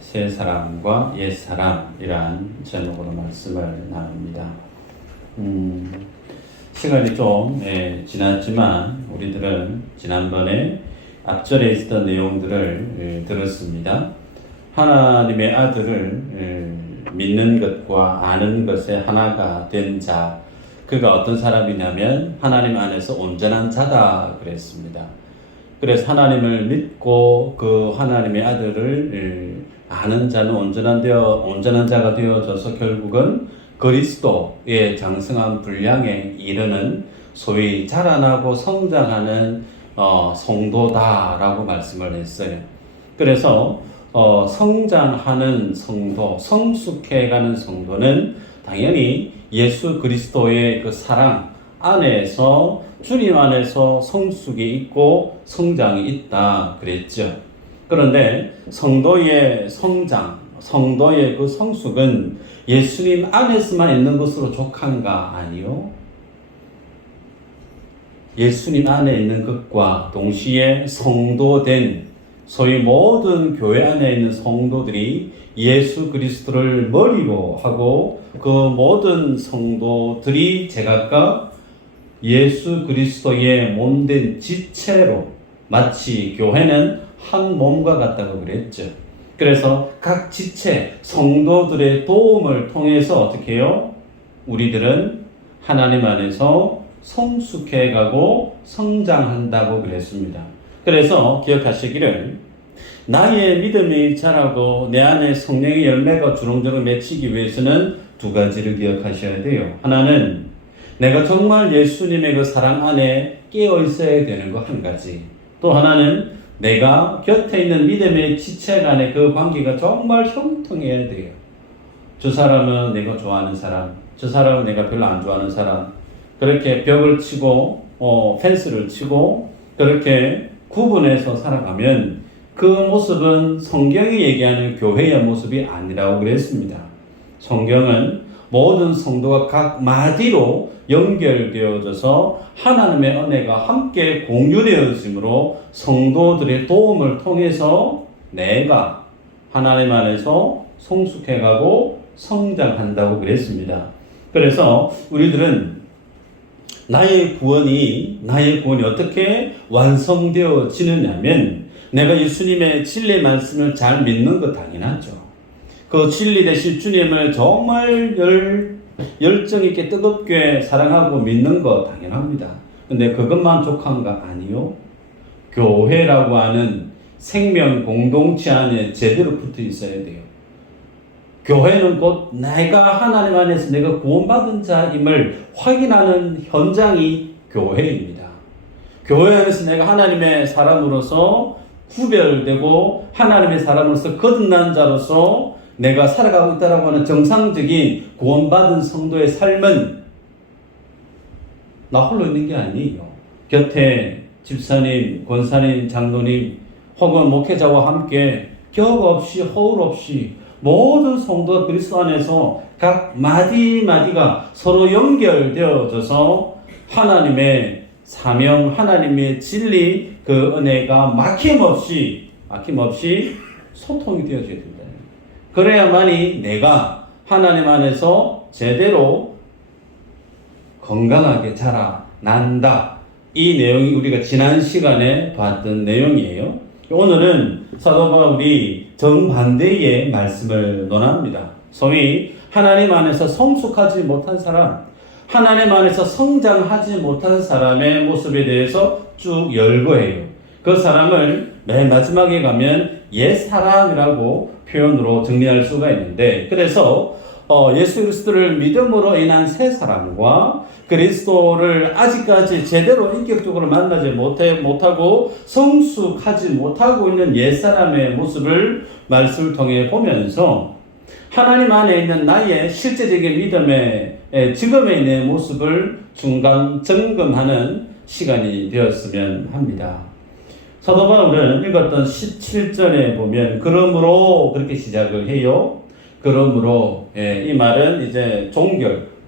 새 사람과 옛 사람이란 제목으로 말씀을 나눕니다. 시간이 좀 지났지만 우리들은 지난번에 앞절에 있었던 내용들을 들었습니다. 하나님의 아들을 믿는 것과 아는 것에 하나가 된 자, 그가 어떤 사람이냐면 하나님 안에서 온전한 자다 그랬습니다. 그래서 하나님을 믿고 그 하나님의 아들을 아는 자는 온전한 자가 되어져서 결국은 그리스도의 장성한 분량에 이르는 소위 자라나고 성장하는 성도다라고 말씀을 했어요. 그래서 성장하는 성도, 성숙해가는 성도는 당연히 예수 그리스도의 그 사랑 안에서 주님 안에서 성숙이 있고 성장이 있다 그랬죠. 그런데 성도의 성장, 성도의 그 성숙은 예수님 안에서만 있는 것으로 족한가? 아니요. 예수님 안에 있는 것과 동시에 성도된 소위 모든 교회 안에 있는 성도들이 예수 그리스도를 머리로 하고 그 모든 성도들이 제각각 예수 그리스도의 몸된 지체로 마치 교회는 한 몸과 같다고 그랬죠. 그래서 각 지체, 성도들의 도움을 통해서 어떻게 해요? 우리들은 하나님 안에서 성숙해가고 성장한다고 그랬습니다. 그래서 기억하시기를 나의 믿음이 자라고 내 안에 성령의 열매가 주렁주렁 맺히기 위해서는 두 가지를 기억하셔야 돼요. 하나는 내가 정말 예수님의 그 사랑 안에 깨어 있어야 되는 거 한 가지. 또 하나는 내가 곁에 있는 믿음의 지체 간의 그 관계가 정말 형통해야 돼요. 저 사람은 내가 좋아하는 사람, 저 사람은 내가 별로 안 좋아하는 사람. 그렇게 벽을 치고 펜스를 치고 그렇게 구분해서 살아가면 그 모습은 성경이 얘기하는 교회의 모습이 아니라고 그랬습니다. 성경은 모든 성도가 각 마디로 연결되어져서 하나님의 은혜가 함께 공유되어짐으로 성도들의 도움을 통해서 내가 하나님 안에서 성숙해가고 성장한다고 그랬습니다. 그래서 우리들은 나의 구원이 어떻게 완성되어지느냐면 내가 예수님의 진리의 말씀을 잘 믿는 것 당연하죠. 그 진리 되신 주님을 정말 열정 있게 뜨겁게 사랑하고 믿는 거 당연합니다. 근데 그것만 족한가? 아니요. 교회라고 하는 생명 공동체 안에 제대로 붙어 있어야 돼요. 교회는 곧 내가 하나님 안에서 내가 구원받은 자임을 확인하는 현장이 교회입니다. 교회 안에서 내가 하나님의 사람으로서 구별되고 하나님의 사람으로서 거듭난 자로서 내가 살아가고 있다라고 하는 정상적인 구원받은 성도의 삶은 나 홀로 있는 게 아니에요. 곁에 집사님, 권사님, 장로님 혹은 목회자와 함께 격 없이 허울 없이 모든 성도가 그리스도 안에서 각 마디마디가 서로 연결되어져서 하나님의 사명, 하나님의 진리, 그 은혜가 막힘없이 소통이 되어져야 된다. 그래야만이 내가 하나님 안에서 제대로 건강하게 자라난다. 이 내용이 우리가 지난 시간에 봤던 내용이에요. 오늘은 사도 바울이 정반대의 말씀을 논합니다. 소위 하나님 안에서 성숙하지 못한 사람, 하나님 안에서 성장하지 못한 사람의 모습에 대해서 쭉 열거해요. 그 사람을 맨 마지막에 가면 옛사람이라고 표현으로 정리할 수가 있는데, 그래서 예수 그리스도를 믿음으로 인한 새 사람과 그리스도를 아직까지 제대로 인격적으로 만나지 못하고 성숙하지 못하고 있는 옛사람의 모습을 말씀을 통해 보면서 하나님 안에 있는 나의 실제적인 믿음의 지금의 내 모습을 중간 점검하는 시간이 되었으면 합니다. 사도 바울은 읽었던 17절에 보면 그러므로 그렇게 시작을 해요. 그러므로 이 말은 이제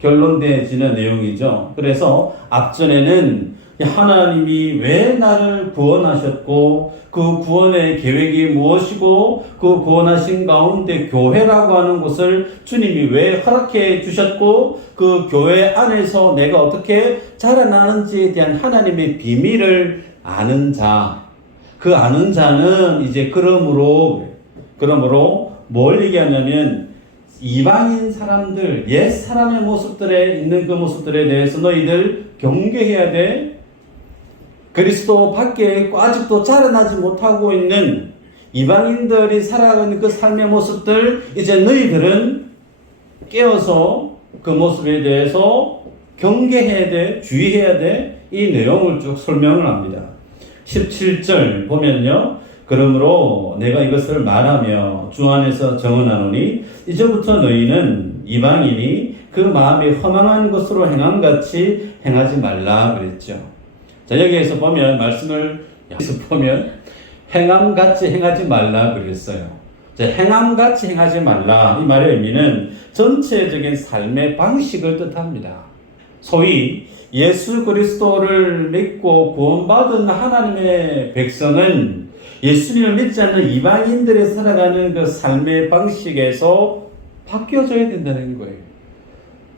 결론되어지는 내용이죠. 그래서 앞전에는 하나님이 왜 나를 구원하셨고 그 구원의 계획이 무엇이고 그 구원하신 가운데 교회라고 하는 것을 주님이 왜 허락해 주셨고 그 교회 안에서 내가 어떻게 자라나는지에 대한 하나님의 비밀을 아는 자, 그 아는 자는 이제 그러므로 뭘 얘기하냐면 이방인 사람들, 옛 사람의 모습들에 있는 그 모습들에 대해서 너희들 경계해야 돼. 그리스도 밖에 아직도 자라나지 못하고 있는 이방인들이 살아가는 그 삶의 모습들, 이제 너희들은 깨어서 그 모습에 대해서 경계해야 돼, 주의해야 돼. 이 내용을 쭉 설명을 합니다. 17절 보면요. 그러므로 내가 이것을 말하며 주 안에서 정언하노니 이제부터 너희는 이방인이 그 마음이 허망한 것으로 행함같이 행하지 말라 그랬죠. 자, 여기에서 보면 말씀을 여기서 보면 행함같이 행하지 말라 그랬어요. 자, 행함같이 행하지 말라 이 말의 의미는 전체적인 삶의 방식을 뜻합니다. 소위 예수 그리스도를 믿고 구원받은 하나님의 백성은 예수님을 믿지 않는 이방인들이 살아가는 그 삶의 방식에서 바뀌어져야 된다는 거예요.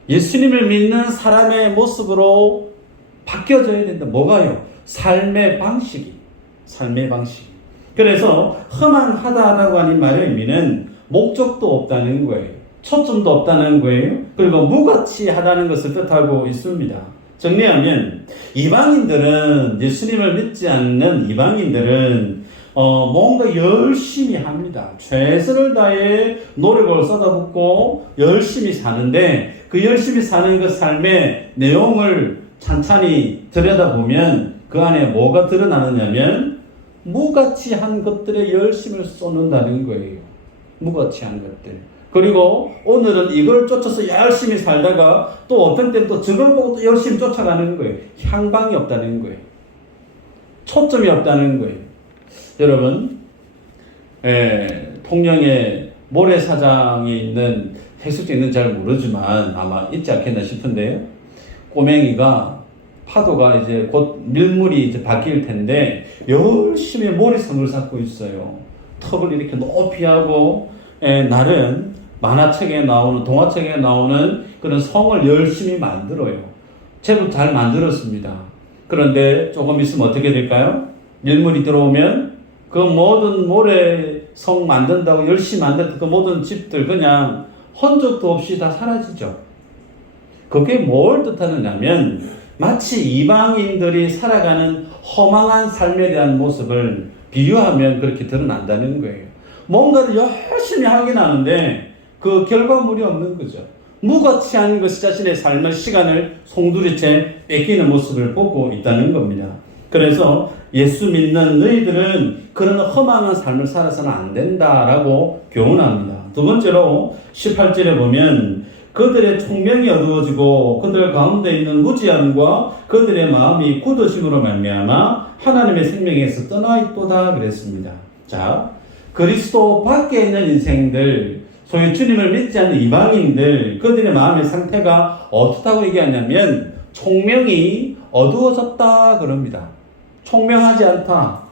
예수님을 믿는 사람의 모습으로 바뀌어져야 된다. 뭐가요? 삶의 방식이. 그래서 허망하다라고 하는 말의 의미는 목적도 없다는 거예요. 초점도 없다는 거예요. 그리고 무가치하다는 것을 뜻하고 있습니다. 정리하면 이방인들은 예수님을 믿지 않는 이방인들은 뭔가 열심히 합니다. 최선을 다해 노력을 쏟아붓고 열심히 사는데 그 열심히 사는 그 삶의 내용을 찬찬히 들여다보면 그 안에 뭐가 드러나느냐면 무가치한 것들에 열심을 쏟는다는 거예요. 무가치한 것들. 그리고 오늘은 이걸 쫓아서 열심히 살다가 또 어떤 때는 또 저걸 보고 또 열심히 쫓아가는 거예요. 향방이 없다는 거예요. 초점이 없다는 거예요. 여러분, 통영에 모래사장에 있는 해수욕장은 잘 모르지만 아마 있지 않겠나 싶은데요. 꼬맹이가 파도가 이제 곧 밀물이 이제 바뀔 텐데 열심히 모래성을 쌓고 있어요. 턱을 이렇게 높이 하고 날은 만화책에 나오는 동화책에 나오는 그런 성을 열심히 만들어요. 제법 잘 만들었습니다. 그런데 조금 있으면 어떻게 될까요? 밀물이 들어오면 그 모든 모래성 만든다고 열심히 만든 그 모든 집들 그냥 흔적도 없이 다 사라지죠. 그게 뭘 뜻하느냐면 마치 이방인들이 살아가는 허망한 삶에 대한 모습을 비유하면 그렇게 드러난다는 거예요. 뭔가를 열심히 하긴 하는데 그 결과물이 없는 거죠. 무가치한 것이 자신의 삶의 시간을 송두리째 뺏기는 모습을 보고 있다는 겁니다. 그래서 예수 믿는 너희들은 그런 허망한 삶을 살아서는 안 된다라고 교훈합니다. 두 번째로 18절에 보면 그들의 총명이 어두워지고 그들 가운데 있는 무지함과 그들의 마음이 굳어짐으로 말미암아 하나님의 생명에서 떠나 있도다 그랬습니다. 자, 그리스도 밖에 있는 인생들, 소위 주님을 믿지 않는 이방인들, 그들의 마음의 상태가 어떻다고 얘기하냐면 총명이 어두워졌다 그럽니다. 총명하지 않다.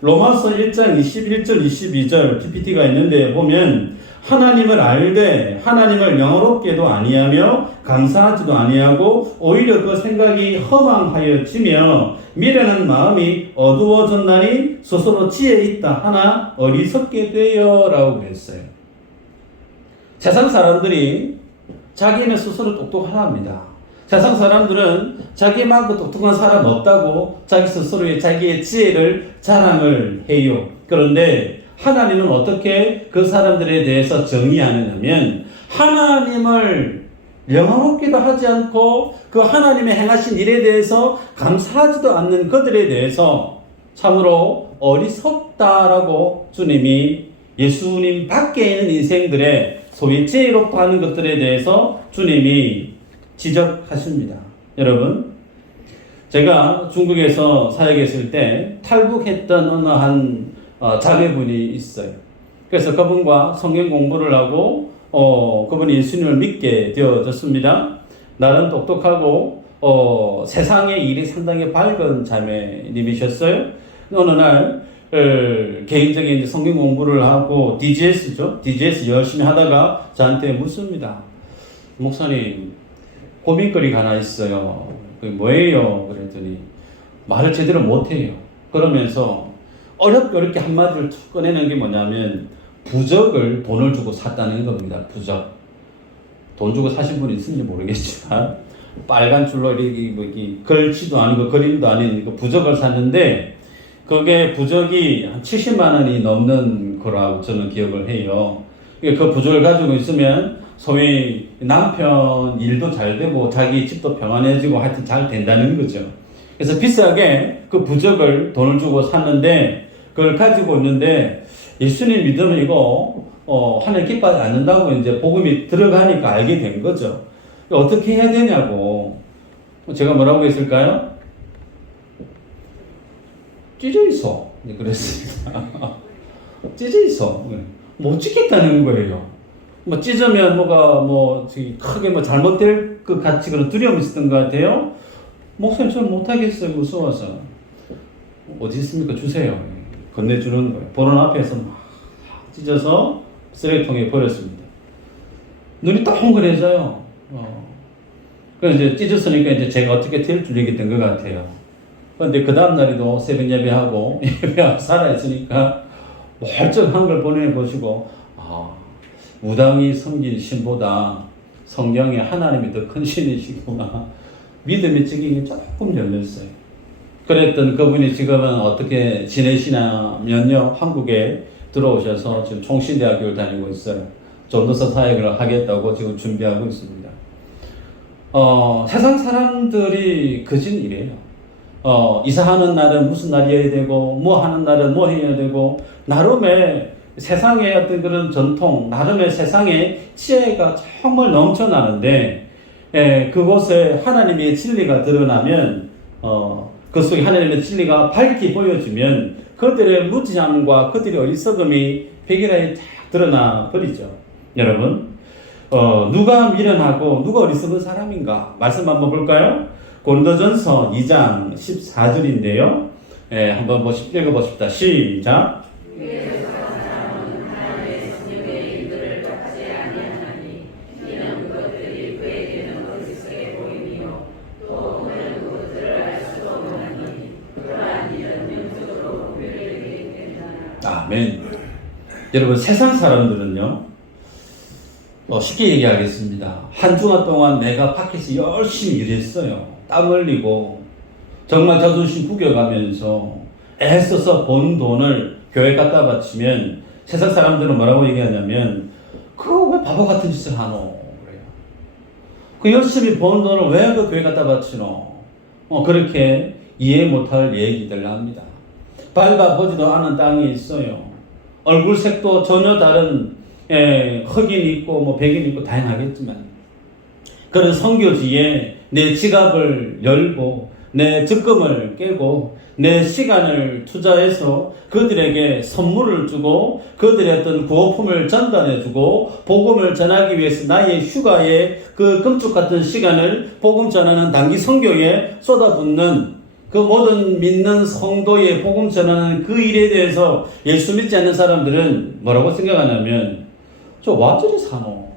로마서 1장 21절 22절 PPT가 있는데 보면 하나님을 알되 하나님을 영화롭게도 아니하며 감사하지도 아니하고 오히려 그 생각이 허망하여지며 미련한 마음이 어두워졌나니 스스로 지혜 있다 하나 어리석게 되어 라고 그랬어요. 세상 사람들이 자기는 스스로 똑똑하답니다. 세상 사람들은 자기만큼 똑똑한 사람 없다고 자기 스스로의 자기의 지혜를 자랑을 해요. 그런데 하나님은 어떻게 그 사람들에 대해서 정의하느냐면 하나님을 영화롭기도 하지 않고 그 하나님의 행하신 일에 대해서 감사하지도 않는 그들에 대해서 참으로 어리석다라고 주님이 예수님 밖에 있는 인생들의 소위 지혜롭고 하는 것들에 대해서 주님이 지적하십니다. 여러분, 제가 중국에서 사역했을 때 탈북했던 어느 한 자매분이 있어요. 그래서 그분과 성경 공부를 하고 그분이 예수님을 믿게 되어졌습니다. 나름 똑똑하고 세상의 일이 상당히 밝은 자매님이셨어요. 어느 날 개인적인 이제 성경 공부를 하고 DGS죠. DGS 열심히 하다가 저한테 묻습니다. 목사님, 고민거리가 하나 있어요. 그게 뭐예요? 그랬더니 말을 제대로 못해요. 그러면서 어렵게 한마디를 툭 꺼내는 게 뭐냐면 부적을 돈을 주고 샀다는 겁니다. 부적. 돈 주고 사신 분이 있는지 모르겠지만 빨간 줄로 이렇게 걸치도 아니고 그림도 아닌 그 부적을 샀는데 그게 부적이 한 70만 원이 넘는 거라고 저는 기억을 해요. 그 부적을 가지고 있으면 소위 남편 일도 잘 되고 자기 집도 평안해지고 하여튼 잘 된다는 거죠. 그래서 비싸게 그 부적을 돈을 주고 샀는데 그걸 가지고 있는데 예수님 믿으면 이거 하나님 기뻐하지 않는다고 이제 복음이 들어가니까 알게 된 거죠. 어떻게 해야 되냐고. 제가 뭐라고 했을까요? 찢어 있어. 그랬습니다. 찢어 있어. 못 찍겠다는 거예요. 뭐 찢으면 뭐가 크게 잘못될 것 같이 그런 두려움이 있었던 것 같아요. 목사님 저는 못하겠어요. 무서워서. 어디 있습니까? 주세요. 건네주는 거예요. 보는 앞에서 막 찢어서 쓰레기통에 버렸습니다. 눈이 동그래져요. 그래서 이제 찢었으니까 이제 제가 어떻게 될 줄 얘기 된 것 같아요. 그런데 그 다음날에도 새벽 예배하고 예배하고 살아있으니까 멀쩡한 걸 보내보시고 무당이 섬긴 신보다 성경에 하나님이 더 큰 신이시구나. 믿음의 지경이 조금 열렸어요. 그랬던 그분이 지금은 어떻게 지내시냐면요. 한국에 들어오셔서 지금 총신대학교를 다니고 있어요. 전도서 사역을 하겠다고 지금 준비하고 있습니다. 세상 사람들이 그진 이래요. 이사하는 날은 무슨 날이어야 되고, 뭐 하는 날은 뭐 해야 되고, 나름의 세상의 어떤 그런 전통, 나름의 세상의 지혜가 정말 넘쳐나는데, 그곳에 하나님의 진리가 드러나면, 그 속에 하나님의 진리가 밝게 보여지면, 그들의 무지함과 그들의 어리석음이 백일하에 쫙 드러나 버리죠. 여러분, 누가 미련하고 누가 어리석은 사람인가? 말씀 한번 볼까요? 고린도전서 2장 14절인데요. 한번 읽어보십시다. 시작. 아멘. 여러분, 세상 사람들은요, 쉽게 얘기하겠습니다. 한 주간 동안 내가 밖에서 열심히 일했어요. 땀 흘리고, 정말 자존심 구겨가면서 애써서 번 돈을 교회 갖다 바치면 세상 사람들은 뭐라고 얘기하냐면, 그거 왜 바보 같은 짓을 하노? 그래요. 그 열심히 번 돈을 왜 그 교회 갖다 바치노? 그렇게 이해 못할 얘기들을 합니다. 밟아보지도 않은 땅이 있어요. 얼굴색도 전혀 다른 흑인 있고 백인 있고 다양하겠지만 그런 선교지에 내 지갑을 열고 내 적금을 깨고 내 시간을 투자해서 그들에게 선물을 주고 그들의 어떤 구호품을 전달해주고 복음을 전하기 위해서 나의 휴가에 그 금쪽 같은 시간을 복음 전하는 단기 선교에 쏟아붓는 그 모든 믿는 성도의 복음 전하는 그 일에 대해서 예수 믿지 않는 사람들은 뭐라고 생각하냐면 저 와저리 사노?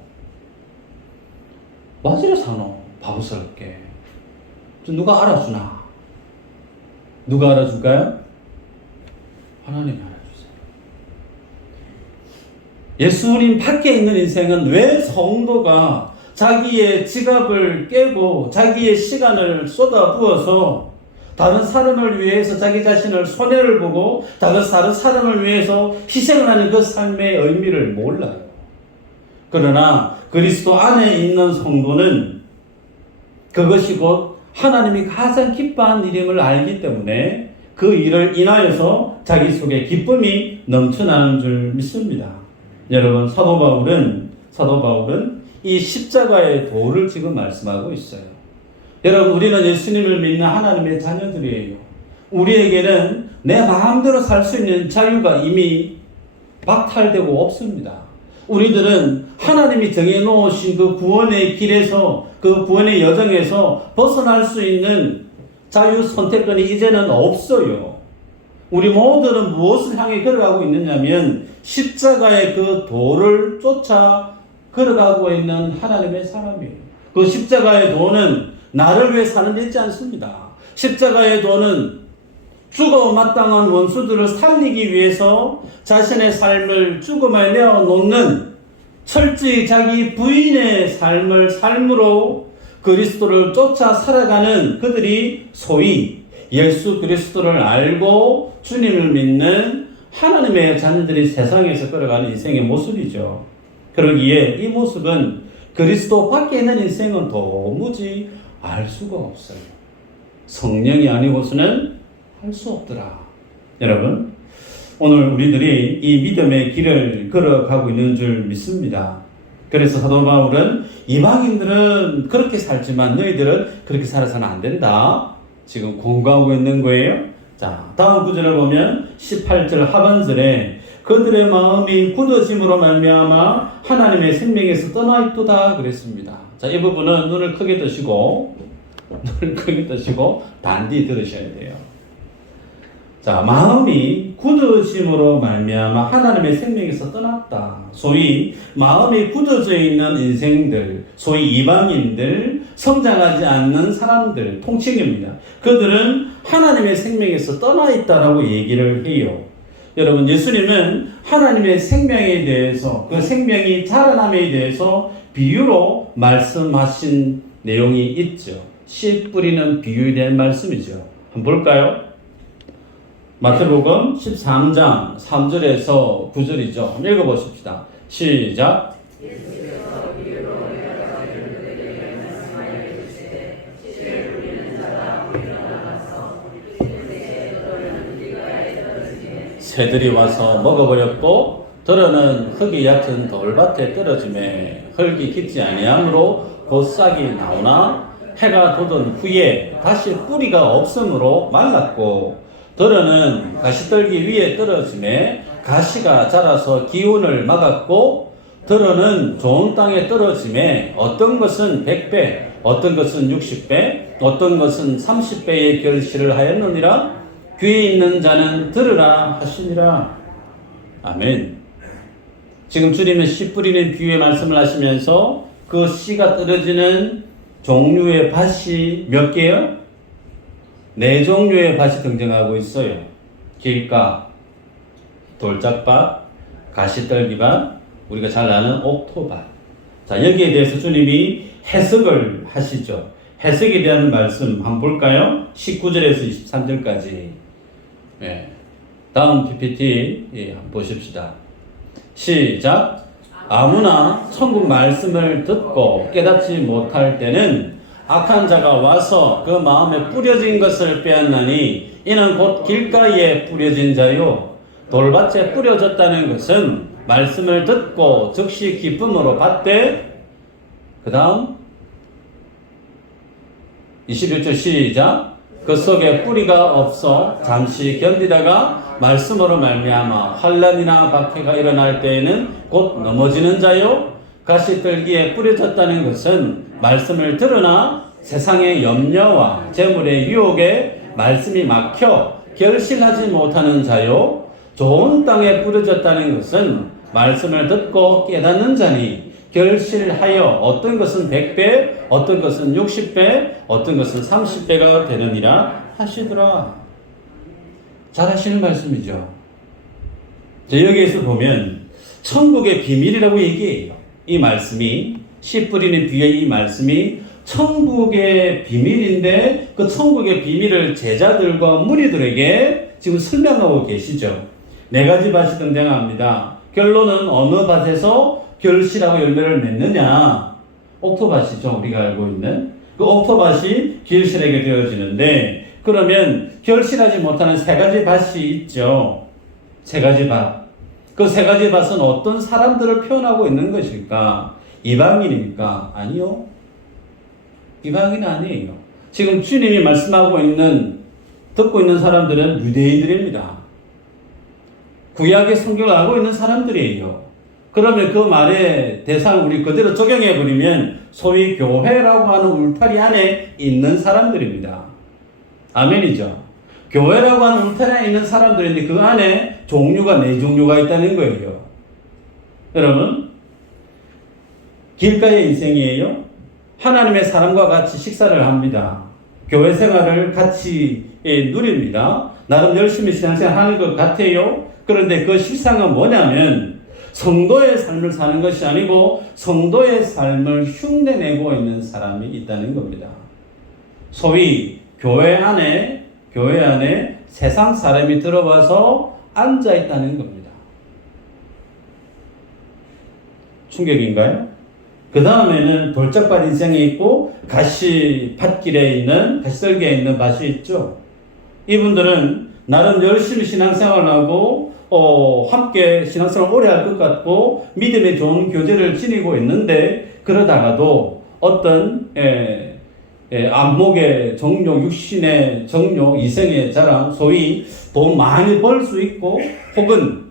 와저리 사노? 바보스럽게. 누가 알아주나? 누가 알아줄까요? 하나님이 알아주세요. 예수님 밖에 있는 인생은 왜 성도가 자기의 지갑을 깨고 자기의 시간을 쏟아부어서 다른 사람을 위해서 자기 자신을 손해를 보고 다른 사람을 위해서 희생을 하는 그 삶의 의미를 몰라요. 그러나 그리스도 안에 있는 성도는 그것이 곧 하나님이 가장 기뻐하는 일임을 알기 때문에 그 일을 인하여서 자기 속에 기쁨이 넘쳐나는 줄 믿습니다. 여러분, 사도 바울은 이 십자가의 도를 지금 말씀하고 있어요. 여러분, 우리는 예수님을 믿는 하나님의 자녀들이에요. 우리에게는 내 마음대로 살 수 있는 자유가 이미 박탈되고 없습니다. 우리들은 하나님이 정해놓으신 그 구원의 길에서, 그 구원의 여정에서 벗어날 수 있는 자유 선택권이 이제는 없어요. 우리 모두는 무엇을 향해 걸어가고 있느냐면 십자가의 그 도를 쫓아 걸어가고 있는 하나님의 사람이에요. 그 십자가의 도는 나를 위해 사는 데 있지 않습니다. 십자가의 도는 죽어 마땅한 원수들을 살리기 위해서 자신의 삶을 죽음에 내어놓는 철저히 자기 부인의 삶으로 그리스도를 쫓아 살아가는 그들이 소위 예수 그리스도를 알고 주님을 믿는 하나님의 자녀들이 세상에서 걸어가는 인생의 모습이죠. 그러기에 이 모습은 그리스도 밖에 있는 인생은 도무지 알 수가 없어요. 성령이 아니고서는 할 수 없더라. 여러분, 오늘 우리들이 이 믿음의 길을 걸어가고 있는 줄 믿습니다. 그래서 사도 바울은 이방인들은 그렇게 살지만 너희들은 그렇게 살아서는 안 된다. 지금 공고하고 있는 거예요. 자, 다음 구절을 보면 18절 하반절에 그들의 마음이 굳어짐으로 말미암아 하나님의 생명에서 떠나 있도다 그랬습니다. 자, 이 부분은 눈을 크게 뜨시고 단디 들으셔야 돼요. 자, 마음이 굳어짐으로 말미암아 하나님의 생명에서 떠났다. 소위 마음이 굳어져 있는 인생들, 소위 이방인들, 성장하지 않는 사람들, 통칭입니다. 그들은 하나님의 생명에서 떠나 있다라고 얘기를 해요. 여러분, 예수님은 하나님의 생명에 대해서, 그 생명이 자라남에 대해서 비유로 말씀하신 내용이 있죠. 씨 뿌리는 비유에 대한 말씀이죠. 한번 볼까요? 마태복음 13장 3절에서 9절이죠. 읽어보십시다. 시작. 새들이 와서 먹어버렸고 들어는 흙이 얕은 돌밭에 떨어지매 흙이 깊지 아니하므로 곧 싹이 나오나 해가 돋은 후에 다시 뿌리가 없으므로 말랐고 들어는 가시떨기 위에 떨어지매 가시가 자라서 기운을 막았고 들어는 좋은 땅에 떨어지매 어떤 것은 100배, 어떤 것은 60배, 어떤 것은 30배의 결실을 하였느니라. 귀에 있는 자는 들으라 하시니라. 아멘. 지금 주님은 씨 뿌리는 비유의 말씀을 하시면서 그 씨가 떨어지는 종류의 밭이 몇 개요? 4종류의 밭이 등장하고 있어요. 길가, 돌짝밭, 가시떨기밭, 우리가 잘 아는 옥토밭. 자, 여기에 대해서 주님이 해석을 하시죠. 해석에 대한 말씀 한번 볼까요? 19절에서 23절까지. 네. 다음 PPT 한번 보십시다. 시작. 아무나 천국 말씀을 듣고 깨닫지 못할 때는 악한 자가 와서 그 마음에 뿌려진 것을 빼앗나니 이는 곧 길가에 뿌려진 자요 돌밭에 뿌려졌다는 것은 말씀을 듣고 즉시 기쁨으로 받되 그 다음 21절 시작. 그 속에 뿌리가 없어 잠시 견디다가 말씀으로 말미암아 환난이나 박해가 일어날 때에는 곧 넘어지는 자요 가시떨기에 뿌려졌다는 것은 말씀을 들으나 세상의 염려와 재물의 유혹에 말씀이 막혀 결실하지 못하는 자요 좋은 땅에 뿌려졌다는 것은 말씀을 듣고 깨닫는 자니 결실하여 어떤 것은 100배, 어떤 것은 60배, 어떤 것은 30배가 되느니라 하시더라. 잘 하시는 말씀이죠. 여기에서 보면 천국의 비밀이라고 얘기해요. 이 말씀이, 씨 뿌리는 비유의 이 말씀이 천국의 비밀인데 그 천국의 비밀을 제자들과 무리들에게 지금 설명하고 계시죠. 4가지 밭이 등장합니다. 결론은 어느 밭에서 결실하고 열매를 맺느냐? 옥토밭이죠. 우리가 알고 있는 그 옥토밭이 결실하게 되어지는데 그러면 결실하지 못하는 3가지 밭이 있죠. 3가지 밭. 그 3가지 밭은 어떤 사람들을 표현하고 있는 것일까? 이방인입니까? 아니요. 이방인 아니에요. 지금 주님이 말씀하고 있는, 듣고 있는 사람들은 유대인들입니다. 구약의 성경을 알고 있는 사람들이에요. 그러면 그 말의 대상을 우리 그대로 적용해 버리면 소위 교회라고 하는 울타리 안에 있는 사람들입니다. 아멘이죠. 교회라고 하는 울타리 안에 있는 사람들인데 그 안에 종류가 네 종류가 있다는 거예요. 여러분, 길가의 인생이에요. 하나님의 사람과 같이 식사를 합니다. 교회 생활을 같이 누립니다. 나름 열심히 신앙생활 하는 것 같아요. 그런데 그 실상은 뭐냐면 성도의 삶을 사는 것이 아니고 성도의 삶을 흉내내고 있는 사람이 있다는 겁니다. 소위 교회 안에 세상 사람이 들어와서 앉아 있다는 겁니다. 충격인가요? 그 다음에는 돌짝밭 인생이 있고 가시밭길에 있는 가시떨기에 있는 밭이 있죠. 이분들은 나름 열심히 신앙생활을 하고 함께 신앙생활을 오래 할 것 같고 믿음의 좋은 교제를 지니고 있는데 그러다가도 어떤 안목의 정욕, 육신의 정욕, 이생의 자랑, 소위 돈 많이 벌 수 있고 혹은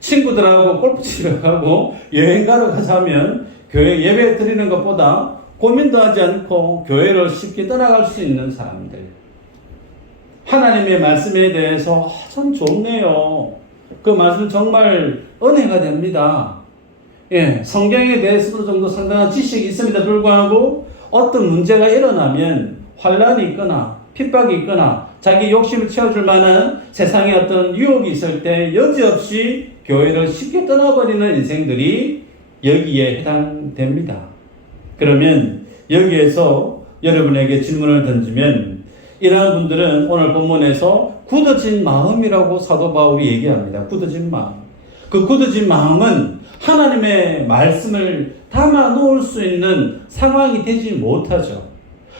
친구들하고 골프 치러 가고 여행 가러 가자면 교회 예배 드리는 것보다 고민도 하지 않고 교회를 쉽게 떠나갈 수 있는 사람들. 하나님의 말씀에 대해서 참 좋네요. 그 말씀 정말 은혜가 됩니다. 예, 성경에 대해서도 정도 상당한 지식이 있음에도 불구하고 어떤 문제가 일어나면 환란이 있거나 핍박이 있거나 자기 욕심을 채워줄 만한 세상에 어떤 유혹이 있을 때 여지없이 교회를 쉽게 떠나버리는 인생들이 여기에 해당됩니다. 그러면 여기에서 여러분에게 질문을 던지면 이러한 분들은 오늘 본문에서 굳어진 마음이라고 사도 바울이 얘기합니다. 굳어진 마음. 그 굳어진 마음은 하나님의 말씀을 담아 놓을 수 있는 상황이 되지 못하죠.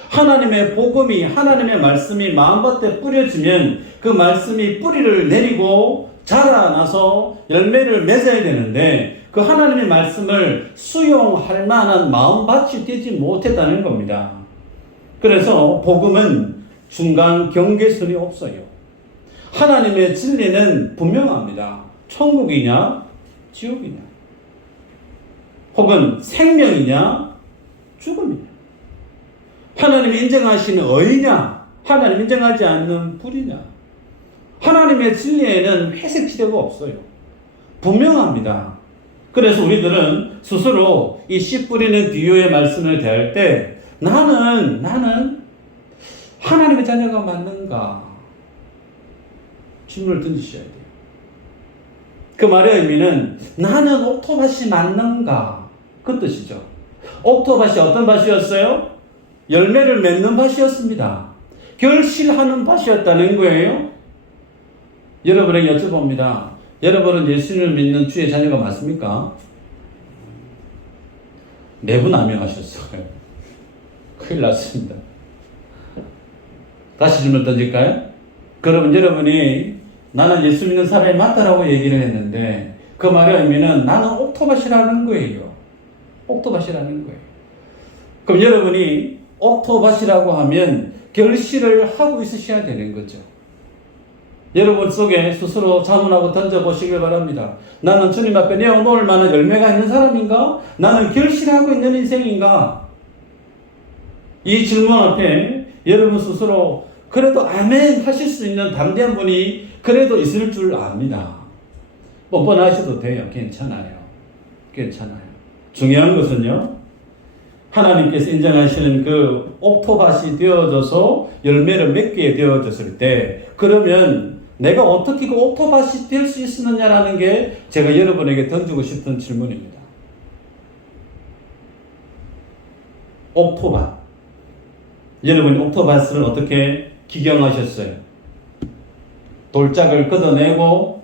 하나님의 복음이, 하나님의 말씀이 마음밭에 뿌려지면 그 말씀이 뿌리를 내리고 자라나서 열매를 맺어야 되는데 그 하나님의 말씀을 수용할 만한 마음밭이 되지 못했다는 겁니다. 그래서 복음은 중간 경계선이 없어요. 하나님의 진리는 분명합니다. 천국이냐 지옥이냐 혹은 생명이냐 죽음이냐 하나님이 인정하시는 의냐 하나님 인정하지 않는 불이냐 하나님의 진리에는 회색 지대가 없어요. 분명합니다. 그래서 우리들은 스스로 이 씨 뿌리는 비유의 말씀을 대할 때 나는 하나님의 자녀가 맞는가 질문을 던지셔야 돼요. 그 말의 의미는 나는 옥토밭이 맞는가 그 뜻이죠. 옥토밭이 어떤 밭이었어요? 열매를 맺는 밭이었습니다. 결실하는 밭이었다는 거예요. 여러분에게 여쭤봅니다. 여러분은 예수님을 믿는 주의 자녀가 맞습니까? 네 분 암명하셨어요. 큰일 났습니다. 다시 질문 던질까요? 그러면 여러분이 나는 예수 믿는 사람이 맞다라고 얘기를 했는데 그 말의 의미는 나는 옥토밭이라는 거예요. 옥토밭이라는 거예요. 그럼 여러분이 옥토밭이라고 하면 결실을 하고 있으셔야 되는 거죠. 여러분 속에 스스로 자문하고 던져보시길 바랍니다. 나는 주님 앞에 내어놓을 만한 열매가 있는 사람인가? 나는 결실하고 있는 인생인가? 이 질문 앞에 여러분 스스로 그래도 아멘 하실 수 있는 담대한 분이 그래도 있을 줄 압니다. 뻔뻔하셔도 돼요. 괜찮아요. 중요한 것은요. 하나님께서 인정하시는 그 옥토밭이 되어져서 열매를 맺게 되어졌을 때 그러면 내가 어떻게 그 옥토밭이 될 수 있었느냐라는 게 제가 여러분에게 던지고 싶은 질문입니다. 옥토밭. 여러분이 옥토밭을 어떻게 기경하셨어요? 돌짝을 걷어내고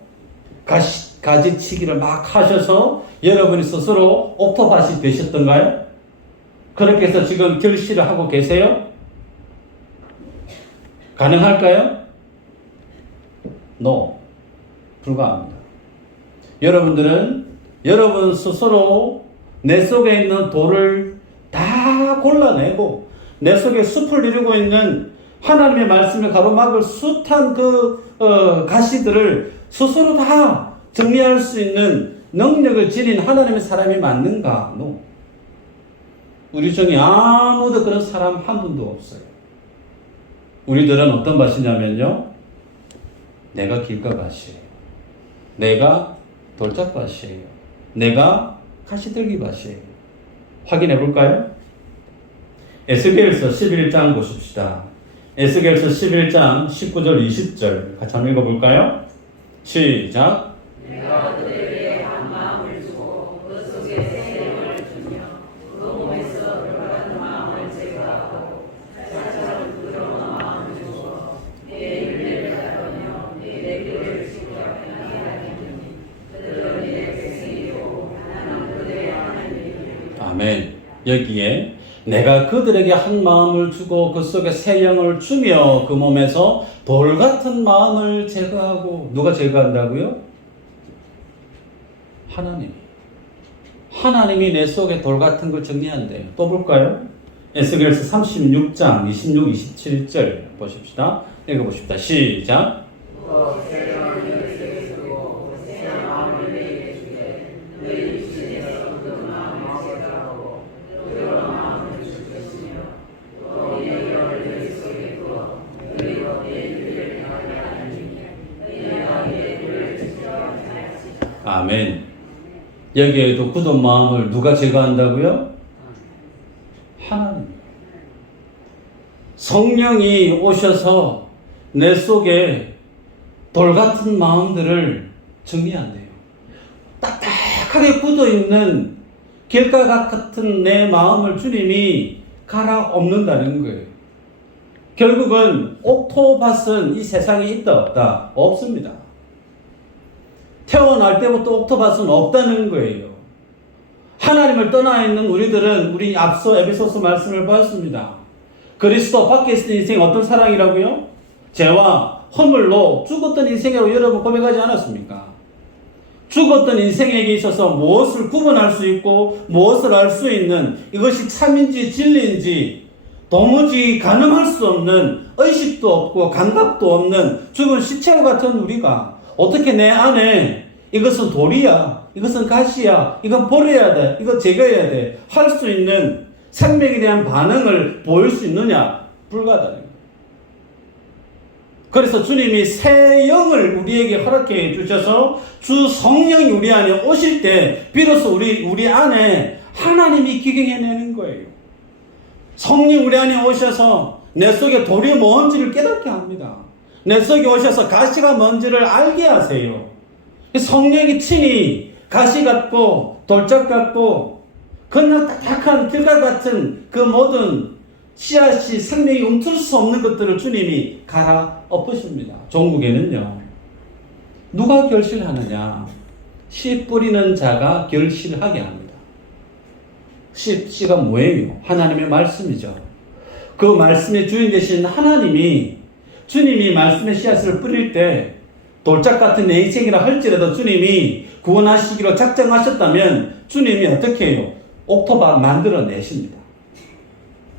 가지치기를 막 하셔서 여러분이 스스로 옥토밭이 되셨던가요? 그렇게 해서 지금 결실을 하고 계세요? 가능할까요? No. 불가합니다. 여러분들은 여러분 스스로 내 속에 있는 돌을 다 골라내고 내 속에 숲을 이루고 있는 하나님의 말씀을 가로막을 숱한 가시들을 스스로 다 정리할 수 있는 능력을 지닌 하나님의 사람이 맞는가? No. 우리 중에 아무도 그런 사람 한 분도 없어요. 우리들은 어떤 밭이냐면요, 내가 길가밭이에요. 내가 돌짝밭이에요. 내가 가시들기밭이에요. 확인해 볼까요? 에스겔서 11장 보십시다. 에스겔서 11장 19절 20절 같이 한번 읽어볼까요? 시작. 내가 그들에게 한 마음을 주고 그 속에 새 영을 주며 그 몸에서 돌아가는 마음을 제거하고 살처럼 부드러운 마음을 주고 내 윤례를 따르며 내 길을 지켜 행하게 하리니 그들은 내 백성이고 나는 그들의 하나님이니. 아멘. 여기에 내가 그들에게 한 마음을 주고 그 속에 새 영을 주며 그 몸에서 돌 같은 마음을 제거하고, 누가 제거한다고요? 하나님이 내 속에 돌 같은 걸 정리한대요. 또 볼까요? 에스겔서 36장 26, 27절 보십시다. 읽어보십시다. 시작. 새 영을 너희에게 주고 새 마음을 너희에게 주되 너희 육신에서 그 마음을 제거하고 부드러운 마음을 줄 것이며 또 내 영을 너희 속에 두어 너희로 내 윤례를 행하게 하리니 너희가 내 윤례를 지켜 행하시리라. 아멘. 여기에도 굳은 마음을 누가 제거한다고요? 하나님. 성령이 오셔서 내 속에 돌 같은 마음들을 정리한대요. 딱딱하게 굳어있는 길가 같은 내 마음을 주님이 갈아엎는다는 거예요. 결국은 옥토밭은 이 세상에 있다 없다? 없습니다. 태어날 때부터 옥토밭은 없다는 거예요. 하나님을 떠나 있는 우리들은, 우리 앞서 에베소서 말씀을 보았습니다. 그리스도 밖에 있는 인생이 어떤 사랑이라고요? 죄와 허물로 죽었던 인생이라고 여러분 고백하지 않았습니까? 죽었던 인생에게 있어서 무엇을 구분할 수 있고 무엇을 알 수 있는, 이것이 참인지 진리인지 도무지 가늠할 수 없는, 의식도 없고 감각도 없는 죽은 시체와 같은 우리가 어떻게 내 안에 이것은 돌이야, 이것은 가시야, 이건 버려야 돼, 이거 제거해야 돼 할 수 있는 생명에 대한 반응을 보일 수 있느냐? 불가하다는 거예요. 그래서 주님이 새 영을 우리에게 허락해 주셔서 주 성령이 우리 안에 오실 때 비로소 우리 안에 하나님이 기경해내는 거예요. 성령 우리 안에 오셔서 내 속에 돌이 뭔지를 깨닫게 합니다. 내 속에 오셔서 가시가 뭔지를 알게 하세요. 성령이 친히 가시 같고 돌짝 같고 그냥 딱딱한 길가 같은 그 모든 씨앗이 생명이 움틀 수 없는 것들을 주님이 갈아엎으십니다. 종국에는요, 누가 결실하느냐? 씨 뿌리는 자가 결실하게 합니다. 씨가 뭐예요? 하나님의 말씀이죠. 그 말씀의 주인 되신 하나님이, 주님이 말씀의 씨앗을 뿌릴 때 돌짝 같은 내 인생이라 할지라도 주님이 구원하시기로 작정하셨다면 주님이 어떻게 해요? 옥토밭 만들어내십니다.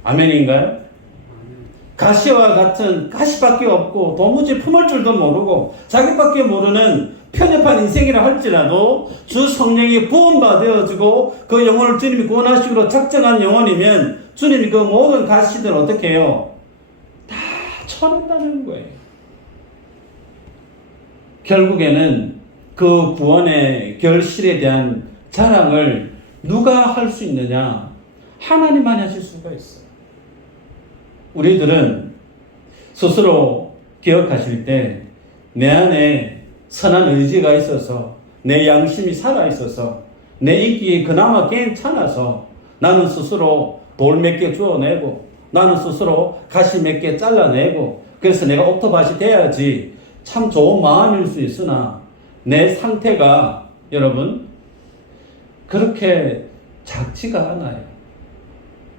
아멘인가요? 가시와 같은, 가시밖에 없고 도무지 품을 줄도 모르고 자기밖에 모르는 편협한 인생이라 할지라도 주 성령이 구원받아지고 그 영혼을 주님이 구원하시기로 작정한 영혼이면 주님이 그 모든 가시들 어떻게 해요? 다 쳐낸다는 거예요. 결국에는 그 구원의 결실에 대한 자랑을 누가 할 수 있느냐? 하나님만이 하실 수가 있어요. 우리들은 스스로 기억하실 때 내 안에 선한 의지가 있어서, 내 양심이 살아있어서, 내 인격이 그나마 괜찮아서 나는 스스로 돌 몇 개 주워내고, 나는 스스로 가시 몇 개 잘라내고, 그래서 내가 옥토밭이 돼야지 참 좋은 마음일 수 있으나 내 상태가 여러분 그렇게 작지가 않아요.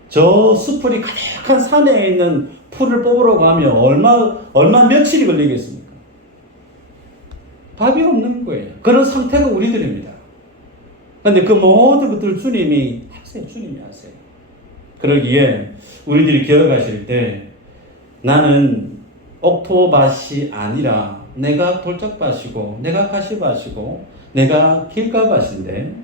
저 수풀이 가득한 산에 있는 풀을 뽑으러 가면 얼마 며칠이 걸리겠습니까? 답이 없는 거예요. 그런 상태가 우리들입니다. 그런데 그 모든 것들을 주님이 하세요. 주님이 하세요. 그러기에 우리들이 기억하실 때 나는 옥토밭이 아니라 내가 돌짝밭이고 내가 가시밭이고 내가 길가밭인데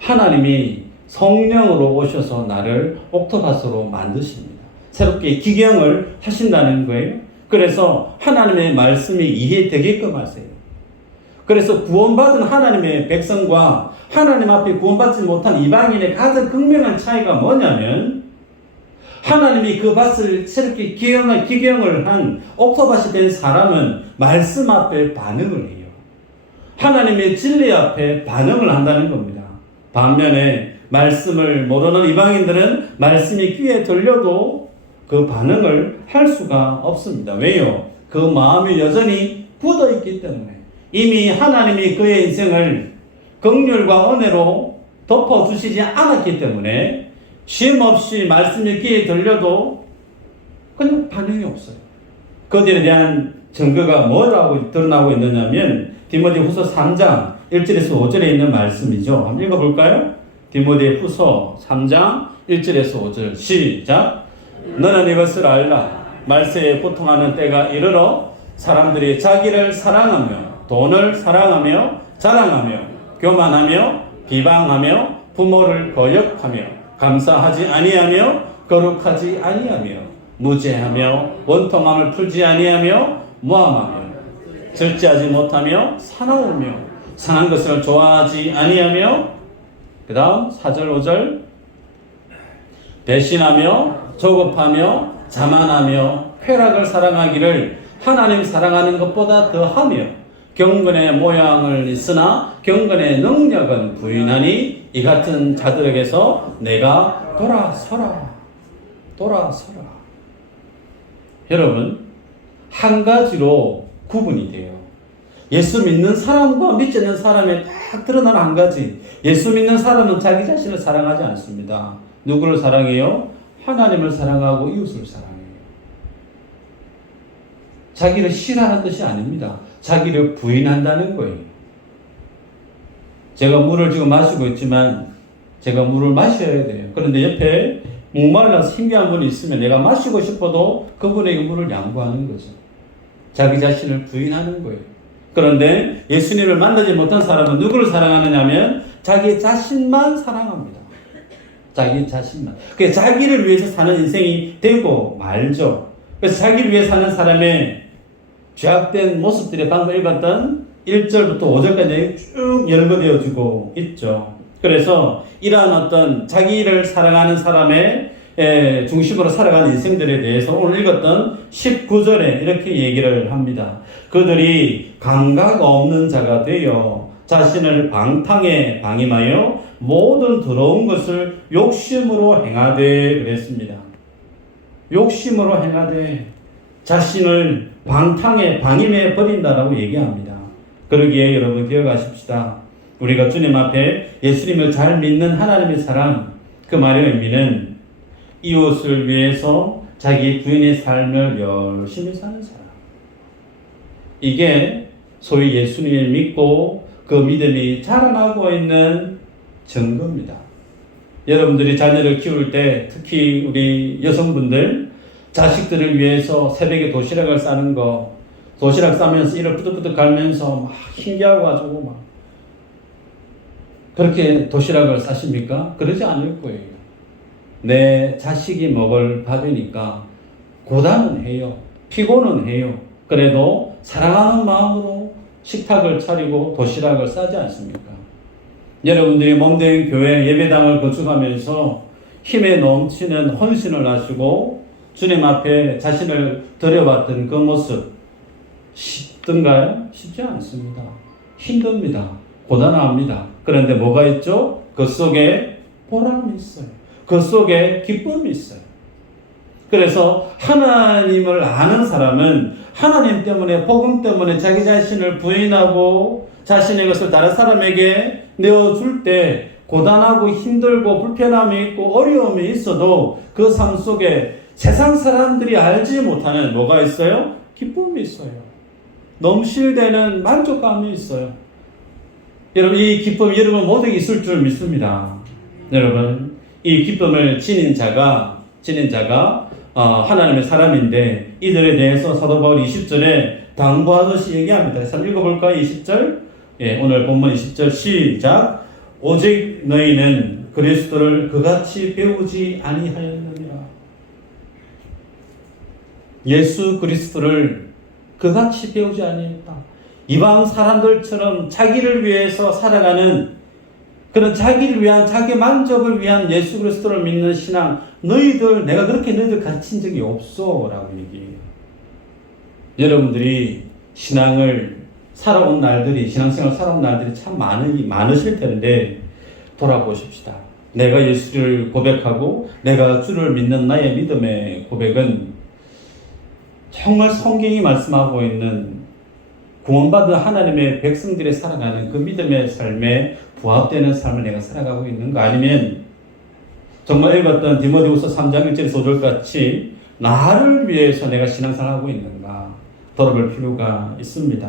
하나님이 성령으로 오셔서 나를 옥토밭으로 만드십니다. 새롭게 기경을 하신다는 거예요. 그래서 하나님의 말씀이 이해되게끔 하세요. 그래서 구원받은 하나님의 백성과 하나님 앞에 구원받지 못한 이방인의 가장 극명한 차이가 뭐냐면 하나님이 그 밭을 새롭게 기경을 한 옥토밭이 된 사람은 말씀 앞에 반응을 해요. 하나님의 진리 앞에 반응을 한다는 겁니다. 반면에 말씀을 모르는 이방인들은 말씀이 귀에 들려도 그 반응을 할 수가 없습니다. 왜요? 그 마음이 여전히 굳어 있기 때문에 이미 하나님이 그의 인생을 긍휼과 은혜로 덮어주시지 않았기 때문에 쉼없이 말씀이 귀에 들려도 그냥 반응이 없어요. 그들에 대한 증거가 뭐라고 드러나고 있느냐면 디모데후서 3장 1절에서 5절에 있는 말씀이죠. 한번 읽어볼까요? 디모데후서 3장 1절에서 5절 시작. 너는 이것을 알라. 말세에 고통하는 때가 이르러 사람들이 자기를 사랑하며 돈을 사랑하며 자랑하며 교만하며 비방하며 부모를 거역하며 감사하지 아니하며 거룩하지 아니하며 무죄하며 원통함을 풀지 아니하며 모함하며 절제하지 못하며 사나우며 상한 것을 좋아하지 아니하며 그 다음 4절 5절 배신하며 조급하며 자만하며 쾌락을 사랑하기를 하나님 사랑하는 것보다 더하며 경건의 모양을 있으나 경건의 능력은 부인하니 이 같은 자들에게서 내가 돌아서라. 여러분, 한 가지로 구분이 돼요. 예수 믿는 사람과 믿지 않는 사람의 딱 드러나는 한 가지. 예수 믿는 사람은 자기 자신을 사랑하지 않습니다. 누구를 사랑해요? 하나님을 사랑하고 이웃을 사랑해요. 자기를 싫어하는 뜻이 아닙니다. 자기를 부인한다는 거예요. 제가 물을 지금 마시고 있지만 제가 물을 마셔야 돼요. 그런데 옆에 목말라서 힘겨운 분이 있으면 내가 마시고 싶어도 그분에게 물을 양보하는 거죠. 자기 자신을 부인하는 거예요. 그런데 예수님을 만나지 못한 사람은 누구를 사랑하느냐면 자기 자신만 사랑합니다. 자기 자신만. 그래서 자기를 위해서 사는 인생이 되고 말죠. 그래서 자기를 위해 사는 사람의 죄악된 모습들이 방금 읽었던 1절부터 5절까지 쭉 연구되어지고 있죠. 그래서 이러한 어떤 자기를 사랑하는 사람의 중심으로 살아가는 인생들에 대해서 오늘 읽었던 19절에 이렇게 얘기를 합니다. 그들이 감각 없는 자가 되어 자신을 방탕에 방임하여 모든 더러운 것을 욕심으로 행하되 그랬습니다. 욕심으로 행하되 자신을 방탕에 방임해 버린다라고 얘기합니다. 그러기에 여러분 기억하십시다. 우리가 주님 앞에 예수님을 잘 믿는 하나님의 사람, 그 말의 의미는 이웃을 위해서 자기 부인의 삶을 열심히 사는 사람. 이게 소위 예수님을 믿고 그 믿음이 자라나고 있는 증거입니다. 여러분들이 자녀를 키울 때 특히 우리 여성분들 자식들을 위해서 새벽에 도시락을 싸는 거, 도시락 싸면서 이를 뿌듯뿌듯 갈면서 막 힘겨워 가지고 막 그렇게 도시락을 싸십니까? 그러지 않을 거예요. 내 자식이 먹을 밥이니까 고단은 해요. 피곤은 해요. 그래도 사랑하는 마음으로 식탁을 차리고 도시락을 싸지 않습니까? 여러분들이 몸된 교회 예배당을 건축하면서 힘에 넘치는 헌신을 하시고 주님 앞에 자신을 드려봤던 그 모습 쉽던가요? 쉽지 않습니다. 힘듭니다. 고단합니다. 그런데 뭐가 있죠? 그 속에 보람이 있어요. 그 속에 기쁨이 있어요. 그래서 하나님을 아는 사람은 하나님 때문에, 복음 때문에 자기 자신을 부인하고 자신의 것을 다른 사람에게 내어줄 때 고단하고 힘들고 불편함이 있고 어려움이 있어도 그 삶 속에 세상 사람들이 알지 못하는 뭐가 있어요? 기쁨이 있어요. 넘실대는 만족감이 있어요. 여러분, 이 기쁨이 여러분 모두에게 있을 줄 믿습니다. 여러분, 이 기쁨을 지닌 자가 하나님의 사람인데 이들에 대해서 사도 바울이 20절에 당부하듯이 얘기합니다. 한번 읽어볼까요? 20절 오늘 본문 20절 시작. 오직 너희는 그리스도를 그같이 배우지 아니하였느니라. 예수 그리스도를 그같이 배우지 아니했다. 이방 사람들처럼 자기를 위해서 살아가는 그런 자기를 위한 자기 만족을 위한 예수 그리스도를 믿는 신앙, 내가 그렇게 너희들 가르친 적이 없어 라고 얘기해요. 여러분들이 신앙생활 살아온 날들이 참 많으실 텐데 돌아보십시다. 내가 예수를 고백하고 내가 주를 믿는 나의 믿음의 고백은 정말 성경이 말씀하고 있는 구원받은 하나님의 백성들이 살아가는 그 믿음의 삶에 부합되는 삶을 내가 살아가고 있는가? 아니면 정말 읽었던 디모데후서 3장 1절 5절 같이 나를 위해서 내가 신앙생활하고 있는가? 돌아볼 필요가 있습니다.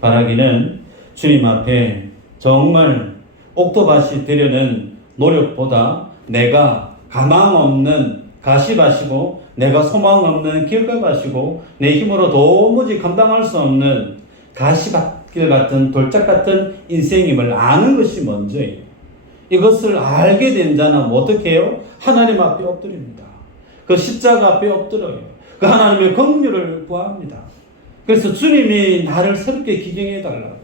바라기는 주님 앞에 정말 옥토밭이 되려는 노력보다 내가 가망 없는 가시밭이고 내가 소망 없는 길가밭이고 내 힘으로 도무지 감당할 수 없는 가시밭길 같은 돌짝 같은 인생임을 아는 것이 먼저예요. 이것을 알게 된 자는 어떻게 해요? 하나님 앞에 엎드립니다. 그 십자가 앞에 엎드려요. 그 하나님의 긍휼을 구합니다. 그래서 주님이 나를 새롭게 기경해 달라고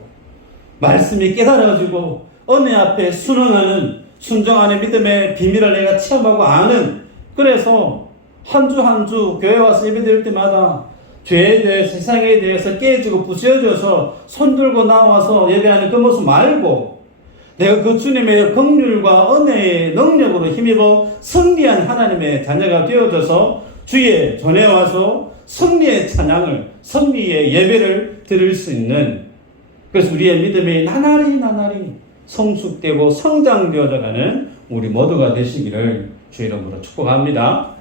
말씀이 깨달아지고 은혜 앞에 순종하는 믿음의 비밀을 내가 체험하고 아는, 그래서 한 주 한 주 교회 와서 예배드릴 때마다 죄에 대해서 세상에 대해서 깨지고 부서져서 손들고 나와서 예배하는 그 모습 말고 내가 그 주님의 긍휼과 은혜의 능력으로 힘입어 승리한 하나님의 자녀가 되어져서 주의 전에 와서 승리의 찬양을, 승리의 예배를 드릴 수 있는, 그래서 우리의 믿음이 나날이 성숙되고 성장되어가는 우리 모두가 되시기를 주의 이름으로 축복합니다.